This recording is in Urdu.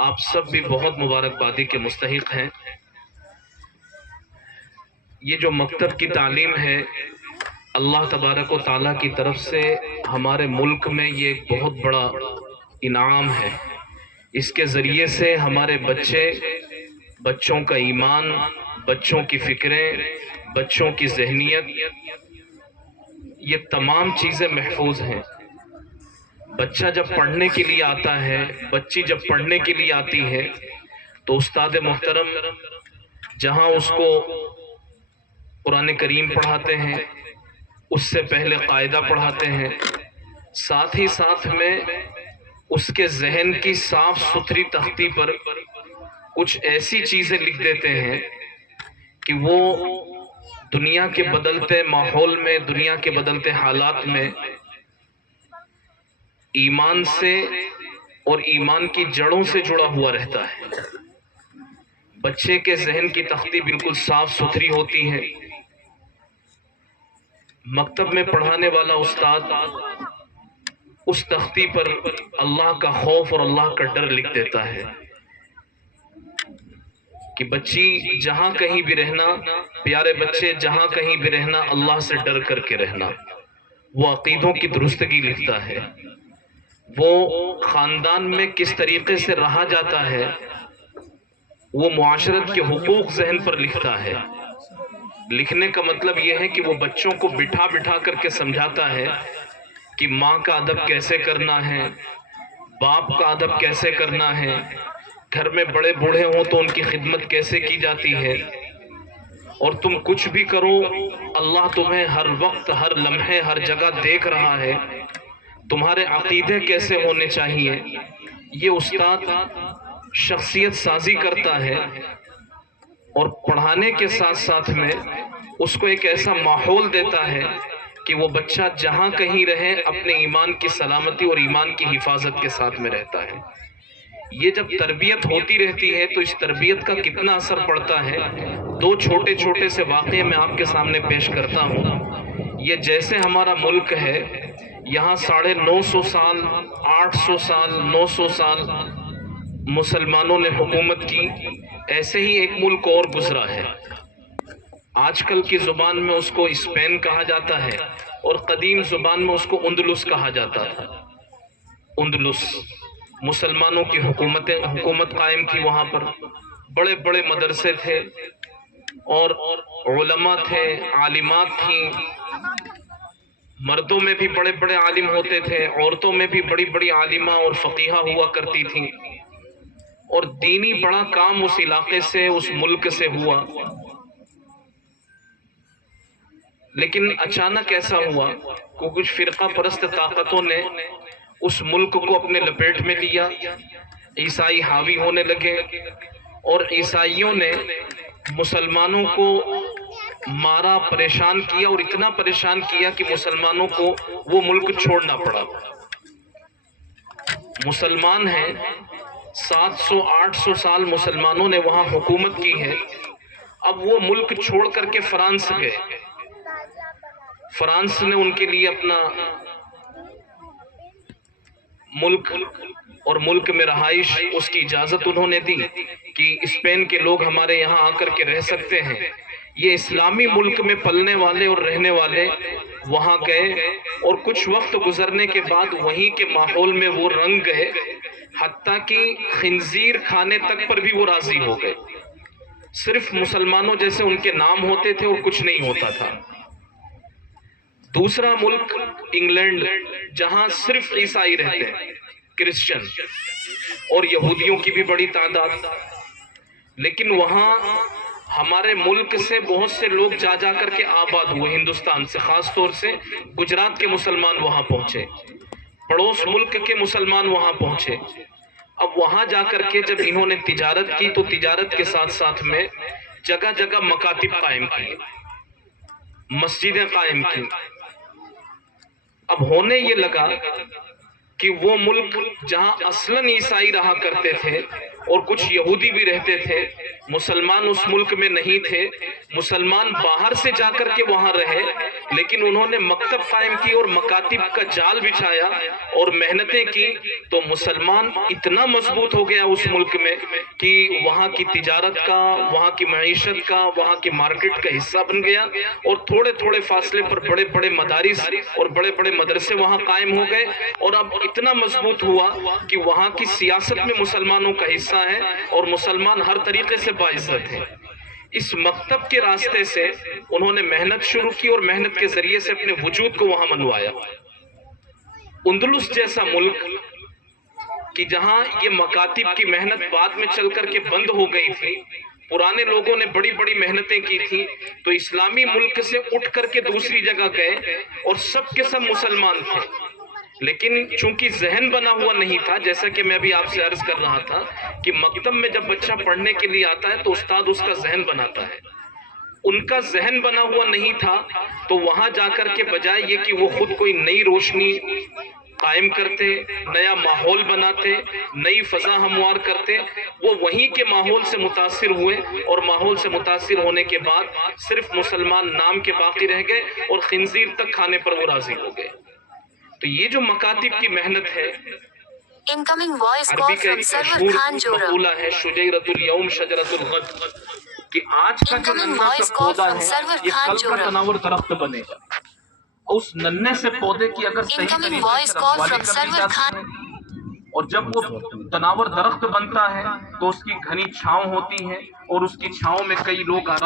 آپ سب بھی بہت مبارکبادی کے مستحق ہیں۔ یہ جو مکتب کی تعلیم ہے اللہ تبارک و تعالیٰ کی طرف سے ہمارے ملک میں یہ ایک بہت بڑا انعام ہے۔ اس کے ذریعے سے ہمارے بچوں کا ایمان، بچوں کی فکریں، بچوں کی ذہنیت، یہ تمام چیزیں محفوظ ہیں۔ بچہ جب پڑھنے کے لیے آتا ہے، بچی جب پڑھنے کے لیے آتی ہے تو استاد محترم جہاں اس کو قرآن کریم پڑھاتے ہیں، اس سے پہلے قاعدہ پڑھاتے ہیں، ساتھ ہی ساتھ میں اس کے ذہن کی صاف ستھری تختی پر کچھ ایسی چیزیں لکھ دیتے ہیں کہ وہ دنیا کے بدلتے ماحول میں، دنیا کے بدلتے حالات میں ایمان سے اور ایمان کی جڑوں سے جڑا ہوا رہتا ہے۔ بچے کے ذہن کی تختی بالکل صاف ستھری ہوتی ہے۔ مکتب میں پڑھانے والا استاد اس تختی پر اللہ کا خوف اور اللہ کا ڈر لکھ دیتا ہے کہ بچی جہاں کہیں بھی رہنا، پیارے بچے جہاں کہیں بھی رہنا، اللہ سے ڈر کر کے رہنا۔ وہ عقیدوں کی درستگی لکھتا ہے، وہ خاندان میں کس طریقے سے رہا جاتا ہے، وہ معاشرت کے حقوق ذہن پر لکھتا ہے۔ لکھنے کا مطلب یہ ہے کہ وہ بچوں کو بٹھا بٹھا کر کے سمجھاتا ہے کہ ماں کا ادب کیسے کرنا ہے، باپ کا ادب کیسے کرنا ہے، گھر میں بڑے بوڑھے ہوں تو ان کی خدمت کیسے کی جاتی ہے، اور تم کچھ بھی کرو اللہ تمہیں ہر وقت، ہر لمحے، ہر جگہ دیکھ رہا ہے، تمہارے عقیدے کیسے ہونے چاہیے۔ یہ استاد شخصیت سازی کرتا ہے اور پڑھانے کے ساتھ ساتھ میں اس کو ایک ایسا ماحول دیتا ہے کہ وہ بچہ جہاں کہیں رہے اپنے ایمان کی سلامتی اور ایمان کی حفاظت کے ساتھ میں رہتا ہے۔ یہ جب تربیت ہوتی رہتی ہے تو اس تربیت کا کتنا اثر پڑتا ہے، دو چھوٹے چھوٹے سے واقعے میں آپ کے سامنے پیش کرتا ہوں۔ یہ جیسے ہمارا ملک ہے، یہاں 950 سال، 800 سال، 900 سال مسلمانوں نے حکومت کی، ایسے ہی ایک ملک اور گزرا ہے۔ آج کل کی زبان میں اس کو اسپین کہا جاتا ہے اور قدیم زبان میں اس کو اندلس کہا جاتا تھا۔ اندلس مسلمانوں کی حکومت قائم تھی، وہاں پر بڑے بڑے مدرسے تھے اور علماء تھے، عالمات تھیں، مردوں میں بھی بڑے بڑے عالم ہوتے تھے، عورتوں میں بھی بڑی بڑی عالمہ اور فقیہہ ہوا کرتی تھیں، اور دینی بڑا کام اس علاقے سے، اس ملک سے ہوا۔ لیکن اچانک ایسا ہوا کہ کچھ فرقہ پرست طاقتوں نے اس ملک کو اپنے لپیٹ میں لیا، عیسائی حاوی ہونے لگے، اور عیسائیوں نے مسلمانوں کو مارا، پریشان کیا، اور اتنا پریشان کیا کہ مسلمانوں کو وہ ملک چھوڑنا پڑا۔ مسلمان ہیں، 700-800 سال مسلمانوں نے وہاں حکومت کی ہے۔ اب وہ ملک چھوڑ کر کے فرانس گئے، فرانس نے ان کے لیے اپنا ملک اور ملک میں رہائش، اس کی اجازت انہوں نے دی کہ اسپین کے لوگ ہمارے یہاں آ کر کے رہ سکتے ہیں۔ یہ اسلامی ملک میں پلنے والے اور رہنے والے وہاں گئے، اور کچھ وقت گزرنے کے بعد وہیں کے ماحول میں وہ رنگ گئے، حتیٰ کہ خنزیر کھانے تک پر بھی وہ راضی ہو گئے۔ صرف مسلمانوں جیسے ان کے نام ہوتے تھے اور کچھ نہیں ہوتا تھا۔ دوسرا ملک انگلینڈ، جہاں صرف عیسائی رہتے ہیں، کرسچن، اور یہودیوں کی بھی بڑی تعداد، لیکن وہاں ہمارے ملک سے بہت سے لوگ جا جا کر کے آباد ہوئے، ہندوستان سے، خاص طور سے گجرات کے مسلمان وہاں پہنچے، پڑوس ملک کے مسلمان وہاں پہنچے۔ اب وہاں جا کر کے جب انہوں نے تجارت کی تو تجارت کے ساتھ ساتھ میں جگہ جگہ مکاتب قائم کی، مسجدیں قائم کی۔ اب ہونے یہ لگا کہ وہ ملک جہاں اصلاً عیسائی رہا کرتے تھے اور کچھ یہودی بھی رہتے تھے، مسلمان اس ملک میں نہیں تھے، مسلمان باہر سے جا کر کے وہاں رہے، لیکن انہوں نے مکتب قائم کی اور مکاتب کا جال بچھایا اور محنتیں کی تو مسلمان اتنا مضبوط ہو گیا اس ملک میں کہ وہاں کی تجارت کا، وہاں کی معیشت کا، وہاں کی مارکیٹ کا حصہ بن گیا، اور تھوڑے تھوڑے فاصلے پر بڑے بڑے مدارس اور بڑے بڑے مدرسے وہاں قائم ہو گئے، اور اب اتنا مضبوط ہوا کہ وہاں کی سیاست میں مسلمانوں کا حصہ ہے اور مسلمان ہر طریقے سے باعزت ہیں۔ اس مکتب کے راستے سے انہوں نے محنت شروع کی اور محنت کے ذریعے سے اپنے وجود کو وہاں منوایا۔ اندلس جیسا ملک کہ جہاں یہ مکاتب کی محنت بعد میں چل کر کے بند ہو گئی تھی، پرانے لوگوں نے بڑی بڑی محنتیں کی تھی، تو اسلامی ملک سے اٹھ کر کے دوسری جگہ گئے اور سب کے سب مسلمان تھے، لیکن چونکہ ذہن بنا ہوا نہیں تھا، جیسا کہ میں بھی آپ سے عرض کر رہا تھا کہ مکتب میں جب بچہ پڑھنے کے لیے آتا ہے تو استاد اس کا ذہن بناتا ہے، ان کا ذہن بنا ہوا نہیں تھا، تو وہاں جا کر کے بجائے یہ کہ وہ خود کوئی نئی روشنی قائم کرتے، نیا ماحول بناتے، نئی فضا ہموار کرتے، وہ وہیں کے ماحول سے متاثر ہوئے، اور ماحول سے متاثر ہونے کے بعد صرف مسلمان نام کے باقی رہ گئے اور خنزیر تک کھانے پر وہ راضی ہو گئے۔ تو یہ جو مکاتب کی محنت ہے، عربی کا ایک مشہور مقولہ ہے شجیرۃ الیوم شجرۃ الغد، کہ آج کا جو ننھا سا پودا ہے یہ کل کا تناور درخت بنے گا۔ اس ننھے سے پودے کی اگر صحیح طریقے سے رکھوالی کرنی جاتی ہے اور جب وہ تناور درخت بنتا ہے تو اس کی گھنی چھاؤں ہوتی ہے اور اس کی چھاؤں میں کئی لوگ آرام